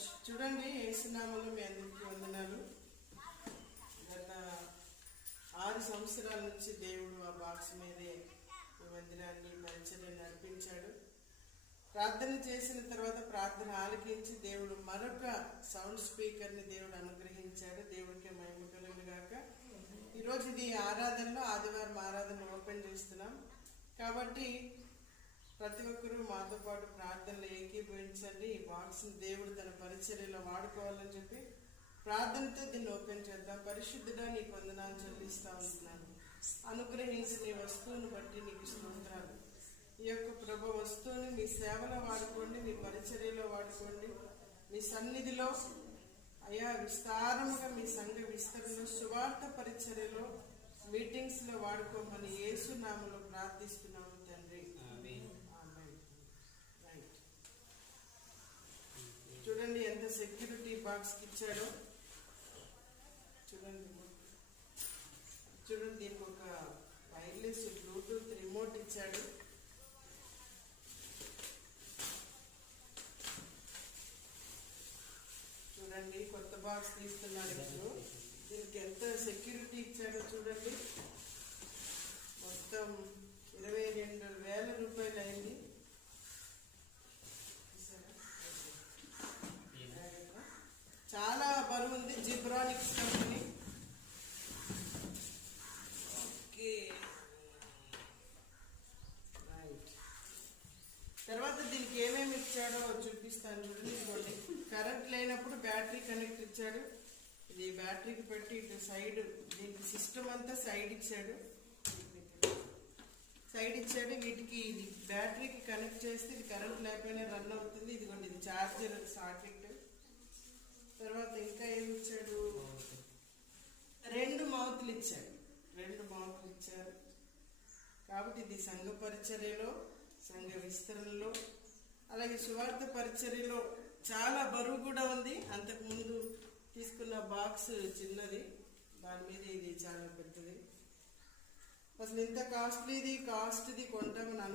చూడండి ఏసునామలో మీ అందరికీ వందనాలు. గత ఆరు సంవత్సరాల నుంచి దేవుడు ఆ బాక్స్ మీదే ఈ మందిరాన్ని పరిచయం నడిపించాడు. ప్రార్థన చేసిన తర్వాత ప్రార్థన ఆలకించి దేవుడు మరొక సౌండ్ స్పీకర్ని దేవుడు అనుగ్రహించాడు. దేవుడికి మహిమ కలుగును ఈరోజు ఇది ఆరాధనలో ఆదివారం ఆరాధన ఓపెన్ చేస్తున్నాం. కాబట్టి ప్రతి ఒక్కరూ మాతో పాటు ప్రార్థనలు ఏకీభవించండి. ఈ బాక్స్ని దేవుడు తన పరిచర్యలో వాడుకోవాలని చెప్పి ప్రార్థనతో దీన్ని ఓపెన్ చేద్దాం. పరిశుద్ధుడా నీకు వందనాలు చెల్లిస్తా ఉంటున్నాను. అనుగ్రహించి నీ వస్తువును బట్టి నీకు స్తోత్రాలు. ఈ యొక్క ప్రభ వస్తువుని మీ సేవలో వాడుకోండి మీ పరిచర్యలో వాడుకోండి. మీ సన్నిధిలో అయా విస్తారముగా మీ సంఘ విస్తరణలో సువార్త పరిచర్యలో మీటింగ్స్లో వాడుకోమని ఏసునామలో ప్రార్థిస్తున్నాము తండ్రి ఆమేన్. రైట్. చూడండి ఎంత సెక్యూరిటీ బాక్స్ ఇచ్చాడు. చూడండి చూడండి దీనికి ఒక వైర్లెస్ బ్లూటూత్ రిమోట్ ఇచ్చాడు. చూడండి కొత్త బాక్స్ తీస్తున్నాడు ఇప్పుడు. దీనికి ఎంత సెక్యూరిటీ ఇచ్చాడో చూడండి. మొత్తం ఇరవై రెండు వేల రూపాయలు అయింది చూసారా? చాలా బరువు ఉంది జిబ్రానిక్స్ కంపెనీ ఓకే రైట్ తర్వాత దీనికి ఏమేమి ఇచ్చాడో చూపిస్తాను చూడండి. ఇదిగోండి. కరెంట్ లేనప్పుడు బ్యాటరీ కనెక్ట్ ఇచ్చాడు ఇది బ్యాటరీకి పెట్టి ఇటు సైడ్ దీనికి సిస్టమ్ అంతా సైడ్ ఇచ్చాడు. సైడ్ ఇచ్చాడు. వీటికి ఇది బ్యాటరీకి కనెక్ట్ చేస్తే ఇది కరెంట్ లేకపోయినా రన్ అవుతుంది. ఇదిగోండి ఇది చార్జర్ సాకెట్ తర్వాత ఇంకా ఏమి ఇచ్చాడు? రెండు మౌతులు ఇచ్చాడు. రెండు మౌతులు ఇచ్చారు. కాబట్టి ఇది సంఘ పరిచర్యలో సంఘ విస్తరణలో అలాగే సువార్త పరిచర్యలో చాలా బరువు కూడా ఉంది. అంతకు ముందు తీసుకున్న బాక్స్ చిన్నది. దాని మీద ఇది చాలా పెద్దది. అసలు ఇంత కాస్ట్లీది కాస్ట్ది కొంటామని